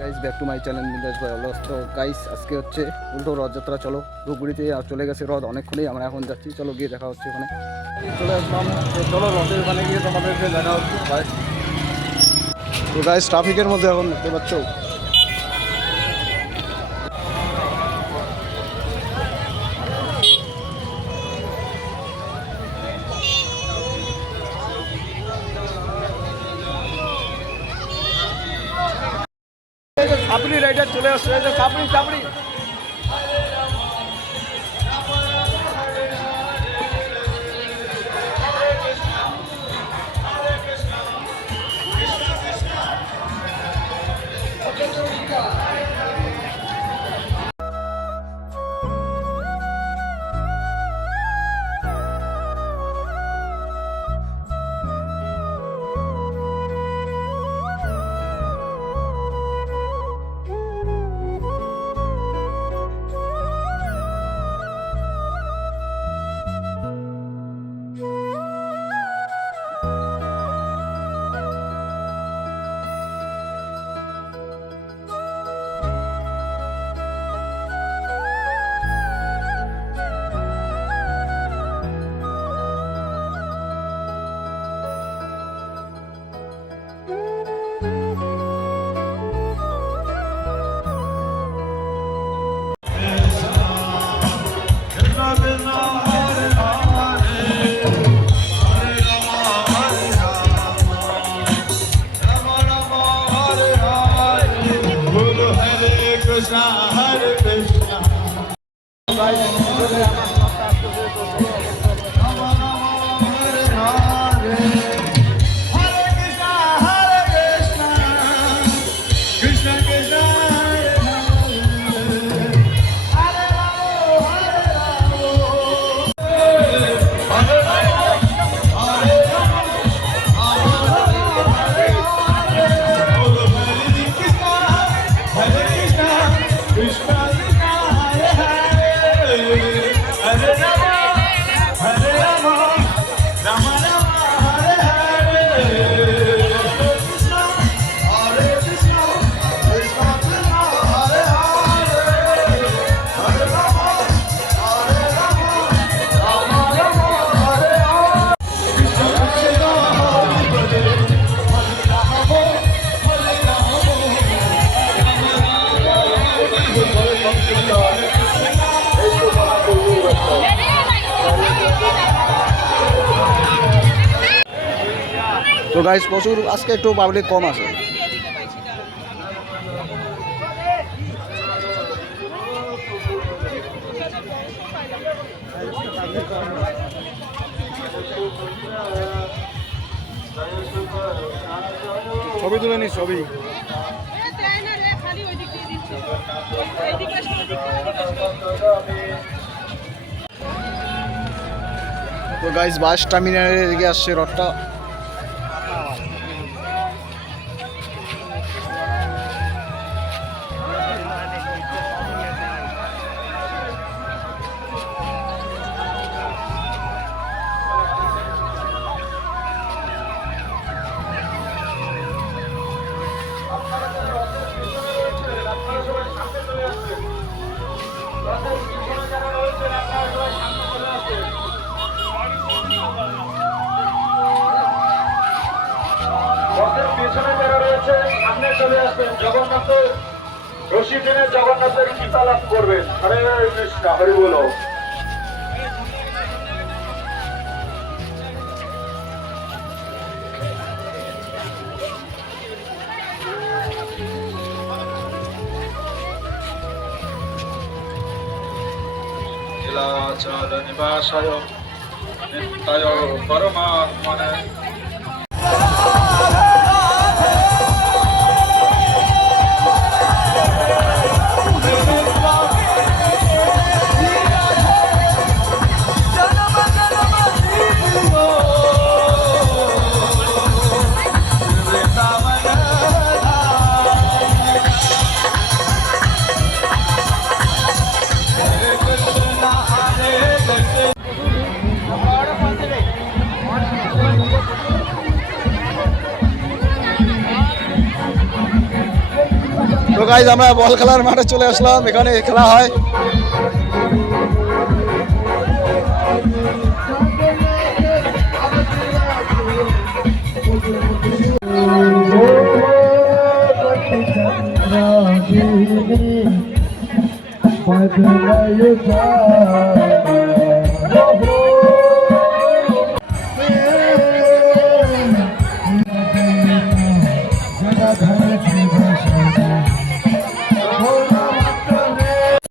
Guys back to my channel মিন্দাস ভাই অলস। তো গাইস আজকে হচ্ছে উল্টো রথযাত্রা। চলো ধূপগুড়িতে আর চলে গেছে রথ অনেকক্ষণই, আমরা এখন যাচ্ছি। চলো গিয়ে দেখা হচ্ছে ওখানে। চলে আসলাম, তো চলো রথের ওখানে গিয়ে তোমাদেরকে দেখা হচ্ছে ভাই। তো গাইস ট্রাফিকের মধ্যে এখন দেখতে পাচ্ছ। সাপড়ি রাইডার চলে আসছে, সাপড়ি সাপড়ি। তো গাইস প্রচুর আজকে একটু পাবলিক কম আছে। ছবি তুলে নি ছবি। তো গাইস বাস টার্মিনালের দিকে আসছে রথটা। পেছনে যারা রয়েছে সামনে চলে আসবেন। জগন্নাথ রশি টেনে জগন্নাথের কৃপা লাভ করবেন। হরে কৃষ্ণ, হরি বলো। লীলাচল নিবাসায় নিত্যায় পরমাত্মনে। তো গাইজ আমরা বল খেলার মাঠে চলে আসলাম, এখানে খেলা হয়। Bye.